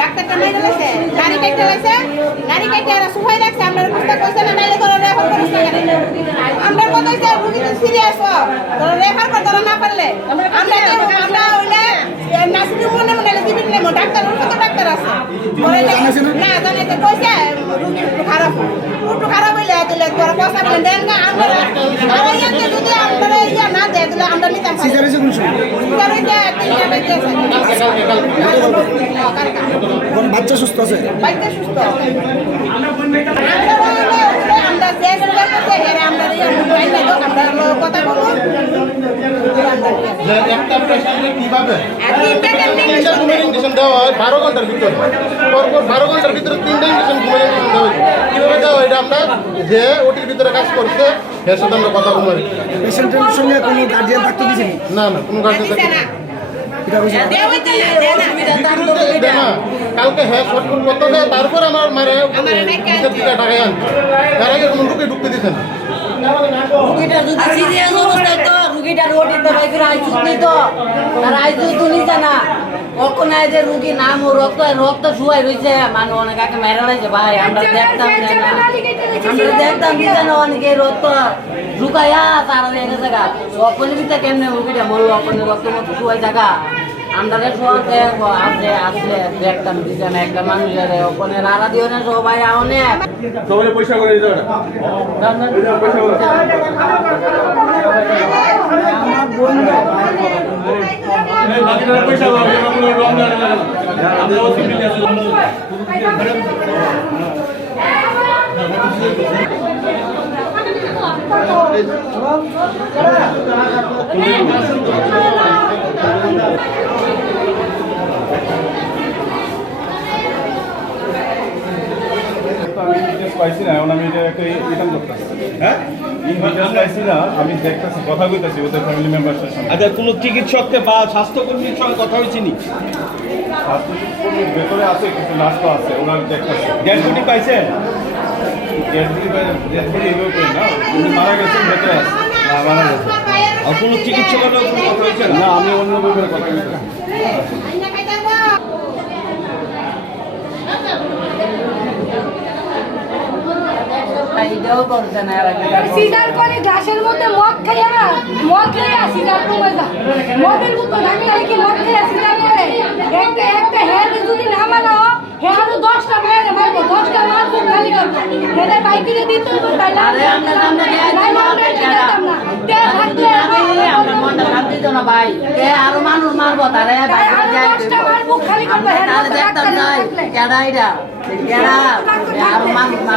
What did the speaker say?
ডাক্তারটা নাই গেছে গাড়ি কাটতে গেছে গাড়ি কাটতে আর সুফাই রাখছে আমরা বুঝতে কইছে না নাইলে করে রেফার করছ না আমরা কত হইছে রোগী তো সিরিয়াস তোরা রেফার কর তোরা না পারলে আমরা হইলে নাসির মনে মনে দিবিন না ডাক্তার কত ডাক্তার আছে বলে না জানে তো কইছে রোগী একটু খারাপ হইলে দিলে তোরা পয়সা বলে দেন না আমরা আর ইয়াতে যদি আমরা ইয়া না দেয় তাহলে আমরা নিতাম সিজার হইছে কোন সময় সিজার হইছে 3 টা কোন বাচ্চা সুস্থ আছে? বাচ্চা সুস্থ আমরা যে সুন্দর করতে হেরে আমরা আমরা কথা বলবো একটা পেশেন্টকে কিভাবে ইনজেকশন দেওয়া হয় 12 ঘন্টার ভিতরে পরপর 12 ঘন্টার ভিতরে 3টা ইনজেকশন ঘুমের ইনজেকশন দেওয়া হয় কিভাবে দেওয়া হয় এটা আমরা যে ওটির ভিতরে কাজ করছে এর সাথে আমরা কথা বলবো পেশেন্টের সঙ্গে কোনো গার্জিয়ান থাকতে দিছেন? না না কোনো গার্জেন থাকে না কালকে হ্যাঁ শর্টফুট করতে দেয় তারপর আমার মারে টাকায় আনছে তার আগে কোনো রুগী ঢুকতে দিচ্ছে না রুগীটা যদি সিরিয়াস অবস্থায় তো রুগীটা রোটিতে বাইকের আইসুস নিত তার আইসুস তো নিছে না কখন যে রুগী নাম ও রক্ত শুয়াই রয়েছে মানুষ অনেক আগে মেরে রয়েছে ভাই আমরা দেখতাম দিতে না অনেকে রক্ত ঢুকাইয়া তারা রেখে থাকা অপনের ভিতরে কেমনে রুগীটা মরলো অপনের রক্ত মতো শুয়াই থাকা আমরা শোয়াতে আসলে দেখতাম দিতে না একটা মানুষের অপনের আড়া দিও না সবাই অনেক সবাই পয়সা করে দিতে হবে আমার বন্ধু পয়সা পাইছি না এখন আমি এটা একটা রিটার্ন করতেছি হ্যাঁ ইনভিটেশন পাইছি না আমি দেখতেছি কথা কইতাছি ওদের ফ্যামিলি মেম্বারসের সঙ্গে আচ্ছা কোনো চিকিৎসককে বা স্বাস্থ্যকর্মীর সঙ্গে কথা হয়েছিনি স্বাস্থ্যকর্মীর ভেতরে আছে কিছু নাস্তা আছে ওরা দেখতেছে ডেড বডি পাইছেন এইভাবে করি না উনি মারা গেছেন ভেতরে আছে মারা গেছে আর কোনো চিকিৎসকের কোনো কথা হয়েছে না আমি অন্য ব্যাপারে কথা বলতে সিজার করে গ্লাসের মধ্যে মদ খাইয়া সিজার কমে যায় মদের মতো ডাক্তার কি মদ খাইয়া সিজার করে একটা হেয়ার যদি না মারা হেয়ার 10টা মেরে মারবো 10টা মারবো খালি করবো হেয়ার বাইকে দিতে হবে তাই না না ভাই আরো মানুষ মারবো তারে মারবো খালি করবো দেখতাম নাই কেডা এটা আরো মানুষ